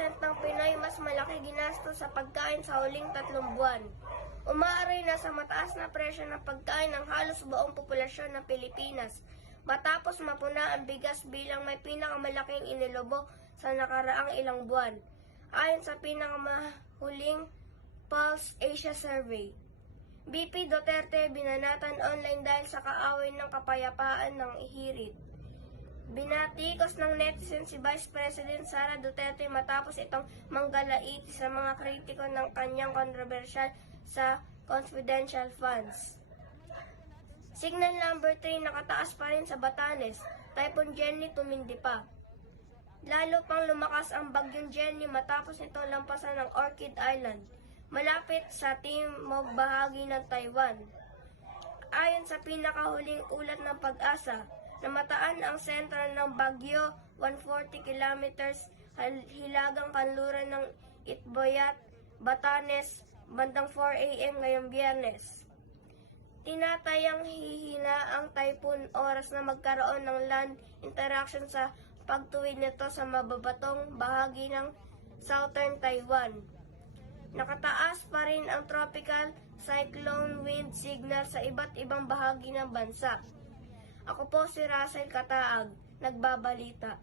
ng Pinoy mas malaki ginastos sa pagkain sa huling 3 buwan. Umaaray na sa mataas na presyo ng pagkain ng halos buong populasyon ng Pilipinas matapos mapuna ang bigas bilang may pinakamalaking inilobo sa nakaraang ilang buwan, ayon sa pinakamahuling Pulse Asia Survey. BP Duterte binanatan online dahil sa kaaway ng kapayapaan ng hirit. Binatikos ng netizen si Vice President Sara Duterte matapos itong manggalaiti sa mga kritiko ng kanyang kontrobersyal sa confidential funds. Signal number 3 nakataas pa rin sa Batanes, Typhoon Jenny tumindi pa. Lalo pang lumakas ang bagyong Jenny matapos ito lampasan ng Orchid Island, malapit sa timog bahagi ng Taiwan. Ayon sa pinakahuling ulat ng Pag-asa, namataan ang sentro ng bagyo 140 kilometers hilagang kanluran ng Itboyat, Batanes, bandang 4 a.m. ngayong Biyernes. Tinatayang hihina ang typhoon oras na magkaroon ng land interaction sa pagtuwid nito sa mababatong bahagi ng southern Taiwan. Nakataas pa rin ang tropical cyclone wind signal sa iba't ibang bahagi ng bansa. Ako po si Russell Kataag, nagbabalita.